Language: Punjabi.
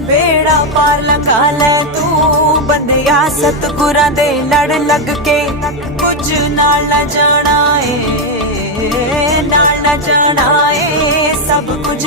ਬੇੜਾ ਪਾਰ ਲਗਾ ਲੈ ਤੂੰ। ਬੰਦਿਆ ਸਤਗੁਰਾਂ ਦੇ ਲੜ ਲੱਗ ਕੇ ਕੁਝ ਨਾਲ ਨਾ ਜਾਣਾ ਏ, ਨਾਲ ਨਾ ਜਾਣਾ ਏ। ਸਭ ਕੁਝ